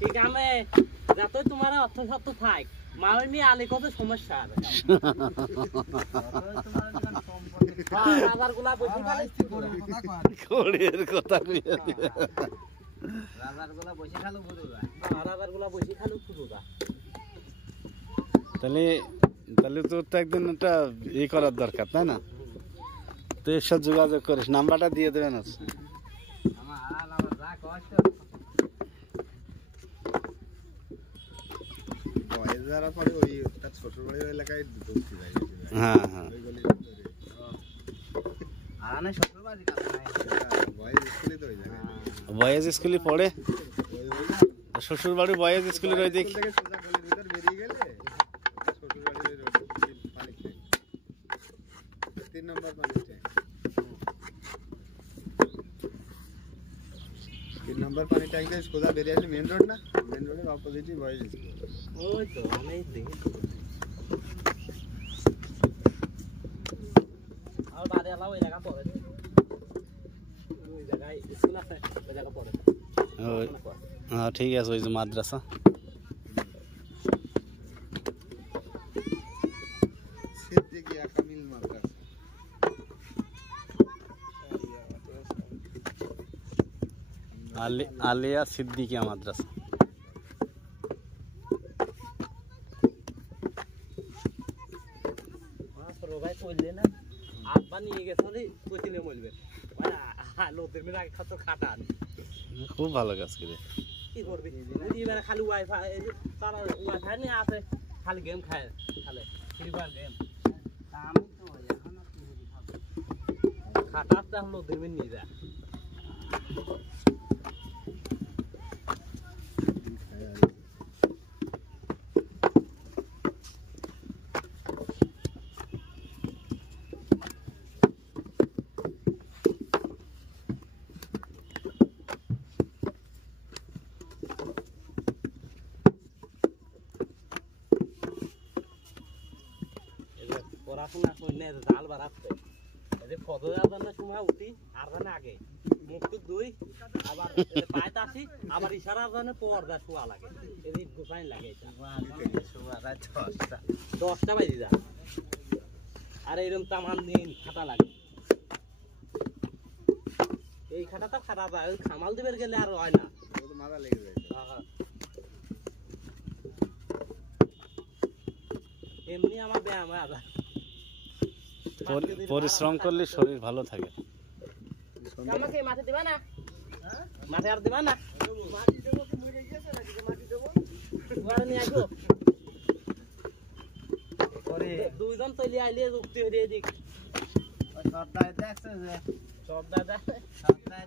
ঠিক আমি যতই তোমার অর্থ সত্য থাক মায়ের নিয়ে আলে কত সমস্যা আছে রাজারগুলা বসে খালি কথা রাজারগুলা বসে খালু ফুটুরা রাজারগুলা বসে খালু ফুটুরা তাহলে তাহলে তোর তো একদিন একটা ই করার দরকার তাই না তুই এর সাথে যোগাযোগ করিস নাম্বারটা দিয়ে দেবেন আছে যারা পরে ওই তার শ্বশুর বাড়ির এলাকায় ঢুকতে যায় হ্যাঁ হ্যাঁ বয়েজ স্কুলে পড়ে শ্বশুর বাড়ি বয়েজ স্কুলের ওই দিক বেরিয়ে গেলে শ্বশুর বাড়ির 3 নম্বর পানি ট্যাঙ্ক 3 নম্বর পানি ট্যাঙ্ক থেকে সোজা বেরিয়ে আসলে মেন রোড না মেন রোডের অপোজিটই বয়েজ স্কুল ওই তো আমি দেখি আর বাড়ি আলা ওই জায়গা পড়ে ওই জায়গায় স্কুল আছে ওই জায়গা পড়ে হ্যাঁ ঠিক আছে ওই যে মাদ্রাসা সিদ্দিকি কামিল মাদ্রাসা আলিয়া সিদ্দিকিয়া মাদ্রাসা ভাই চললে না আব্বা নিয়ে গেছে কোচিনে বলবে লোকের মেয়ে আগে খাতো খাটান খুব ভালো কাজ করে কি করবি খালি ওয়াইফাই তারা ওয়াইফাই নিয়ে আসে খালি গেম খায় খালে ফ্রি ফায়ার গেম আমি তো এখন খাটাতে এখন লোকের মেয়ে নিয়ে যায় পড়াশোনা করলে জাল বাড়াচ্ছে এই ফটো যাওয়ার সময় উঠি আর জানে আগে মুখ টুক দুই আবার পাইতে আসি আবার ইশারার জন্য পর্দা শোয়া লাগে এদিক গোসাইন লাগে 10টা বাজে যা আর এরকম তামান দিন খাটা লাগে এই খাটাটা খারাপ হয় খামাল দিবের গেলে আর হয় না মাথা লেগে যায় এমনি আমার ব্যায়াম হয় আবার পরিশ্রম করলে শরীর ভালো থাকে আমাকে মাঠে দিবা না মাঠে আর দিবা না দুইজন তৈরি আইলে উক্তি হয়ে দিক সর্দার দেখছে যে সর্দার